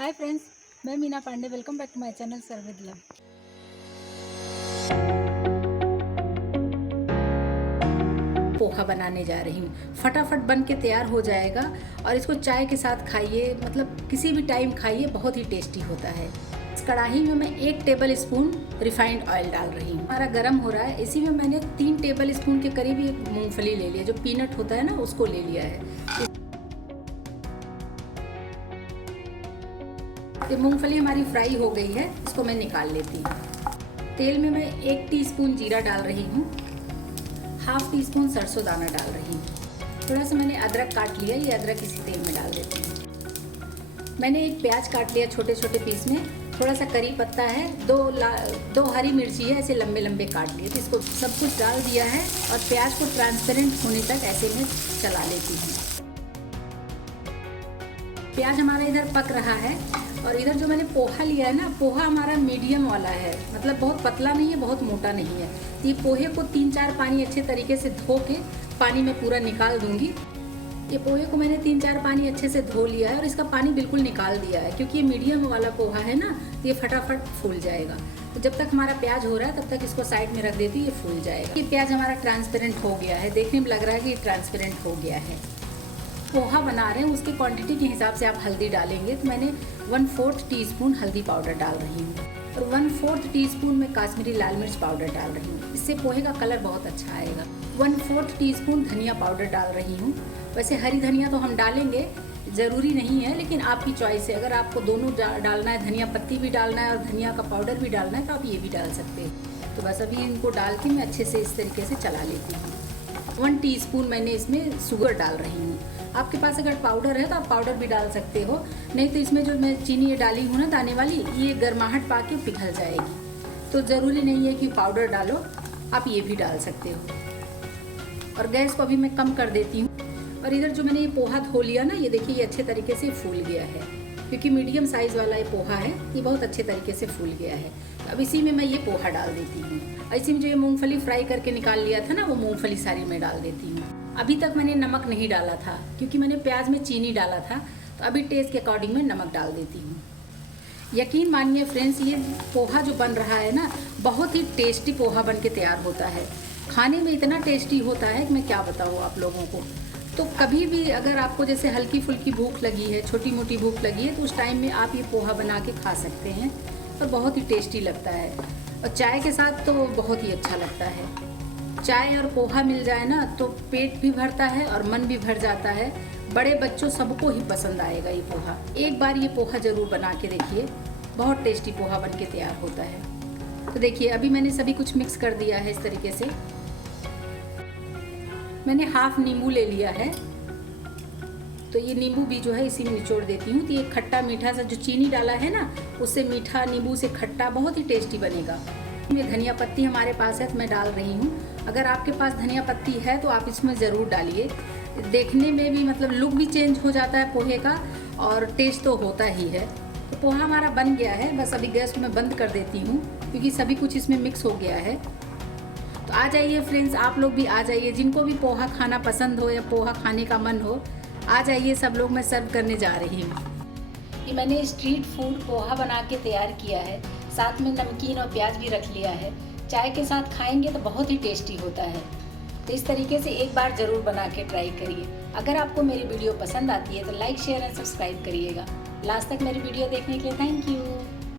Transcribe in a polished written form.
हाय friends, मैं Meena Pande. Welcome back to my channel serve with love. Poha बनाने जा रही हूँ। फटाफट बन के तैयार हो जाएगा और इसको चाय के साथ खाइए, मतलब किसी भी टाइम खाइए, बहुत ही टेस्टी होता है। इस कढ़ाई में मैं 1 टेबल स्पून रिफाइंड ऑयल डाल रही हूँ। हमारा गर्म हो रहा है, इसी में मैंने 3 टेबल स्पून के करीब एक मूंगफली ले लिया, जो पीनट होता है ना, उसको ले लिया है। ये मूंगफली हमारी फ्राई हो गई है, इसको मैं निकाल लेती हूँ। तेल में मैं 1 टीस्पून जीरा डाल रही हूँ, हाफ टी स्पून सरसों दाना डाल रही हूँ। थोड़ा सा मैंने अदरक काट लिया, ये अदरक इसी तेल में डाल देती हूँ। मैंने एक प्याज काट लिया छोटे छोटे पीस में, थोड़ा सा करी पत्ता है, 2 हरी मिर्ची है, ऐसे लंबे लंबे काट लिए। तो इसको सब कुछ डाल दिया है और प्याज को ट्रांसपेरेंट होने तक ऐसे में चला लेती हूँ। प्याज हमारा इधर पक रहा है और इधर जो मैंने पोहा लिया है ना, पोहा हमारा मीडियम वाला है, मतलब बहुत पतला नहीं है, बहुत मोटा नहीं है। तो ये पोहे को 3-4 पानी अच्छे तरीके से धो के पानी में पूरा निकाल दूंगी। ये पोहे को मैंने 3-4 पानी अच्छे से धो लिया है और इसका पानी बिल्कुल निकाल दिया है, क्योंकि ये मीडियम वाला पोहा है ना, तो ये फटाफट फूल जाएगा। तो जब तक हमारा प्याज हो रहा है तब तक इसको साइड में रख देती हूँ, ये फूल जाएगा। ये प्याज हमारा ट्रांसपेरेंट हो गया है, देखने में लग रहा है कि ये ट्रांसपेरेंट हो गया है। पोहा बना रहे हैं, उसके क्वांटिटी के हिसाब से आप हल्दी डालेंगे। तो मैंने 1/4 टीस्पून हल्दी पाउडर डाल रही हूँ और 1/4 टीस्पून में काश्मीरी लाल मिर्च पाउडर डाल रही हूँ, इससे पोहे का कलर बहुत अच्छा आएगा। 1/4 टीस्पून धनिया पाउडर डाल रही हूँ। वैसे हरी धनिया तो हम डालेंगे, ज़रूरी नहीं है, लेकिन आपकी चॉइस है। अगर आपको दोनों डालना है, धनिया पत्ती भी डालना है और धनिया का पाउडर भी डालना है, तो आप ये भी डाल सकते हैं। तो बस अभी इनको डाल के मैं अच्छे से इस तरीके से चला लेती हूँ। 1 टीस्पून मैंने इसमें शुगर डाल रही हूँ। आपके पास अगर पाउडर है तो आप पाउडर भी डाल सकते हो, नहीं तो इसमें जो मैं चीनी डाली हूँ ना दाने वाली, ये गर्माहट पाके पिघल जाएगी। तो ज़रूरी नहीं है कि पाउडर डालो, आप ये भी डाल सकते हो। और गैस को अभी मैं कम कर देती हूँ। और इधर जो मैंने ये पोहा धो लिया ना, ये देखिए ये अच्छे तरीके से फूल गया है, क्योंकि मीडियम साइज़ वाला ये पोहा है, ये बहुत अच्छे तरीके से फूल गया है। अब इसी में मैं ये पोहा डाल देती हूँ। इसी में जो ये मूंगफली फ्राई करके निकाल लिया था ना, वो मूंगफली सारी मैं डाल देती हूँ। अभी तक मैंने नमक नहीं डाला था, क्योंकि मैंने प्याज में चीनी डाला था, तो अभी टेस्ट के अकॉर्डिंग मैं नमक डाल देती हूँ। यकीन मानिए फ्रेंड्स, ये पोहा जो बन रहा है ना, बहुत ही टेस्टी पोहा बन के तैयार होता है। खाने में इतना टेस्टी होता है कि मैं क्या बताऊँ आप लोगों को। तो कभी भी अगर आपको जैसे हल्की फुल्की भूख लगी है, छोटी मोटी भूख लगी है, तो उस टाइम में आप ये पोहा बना के खा सकते हैं और बहुत ही टेस्टी लगता है। और चाय के साथ तो बहुत ही अच्छा लगता है। चाय और पोहा मिल जाए ना, तो पेट भी भरता है और मन भी भर जाता है। बड़े बच्चों सबको ही पसंद आएगा ये पोहा। एक बार ये पोहा ज़रूर बना के देखिए, बहुत टेस्टी पोहा बन के तैयार होता है। तो देखिए अभी मैंने सभी कुछ मिक्स कर दिया है इस तरीके से। मैंने हाफ नींबू ले लिया है, तो ये नींबू भी जो है इसी में निचोड़ देती हूँ। तो ये खट्टा मीठा सा जो चीनी डाला है ना, उससे मीठा, नींबू से खट्टा, बहुत ही टेस्टी बनेगा। ये धनिया पत्ती हमारे पास है तो मैं डाल रही हूँ। अगर आपके पास धनिया पत्ती है तो आप इसमें ज़रूर डालिए, देखने में भी मतलब लुक भी चेंज हो जाता है पोहे का, और टेस्ट तो होता ही है। तो पोहा हमारा बन गया है, बस अभी गैस को मैं बंद कर देती हूँ, क्योंकि सभी कुछ इसमें मिक्स हो गया है। तो आ जाइए फ्रेंड्स, आप लोग भी आ जाइए, जिनको भी पोहा खाना पसंद हो या पोहा खाने का मन हो, आ जाइए सब लोग। मैं सर्व करने जा रही हूँ। ये मैंने स्ट्रीट फूड पोहा बना के तैयार किया है, साथ में नमकीन और प्याज भी रख लिया है। चाय के साथ खाएंगे तो बहुत ही टेस्टी होता है। तो इस तरीके से एक बार ज़रूर बना के ट्राई करिए। अगर आपको मेरी वीडियो पसंद आती है तो लाइक, शेयर एंड सब्सक्राइब करिएगा। लास्ट तक मेरी वीडियो देखने के लिए थैंक यू।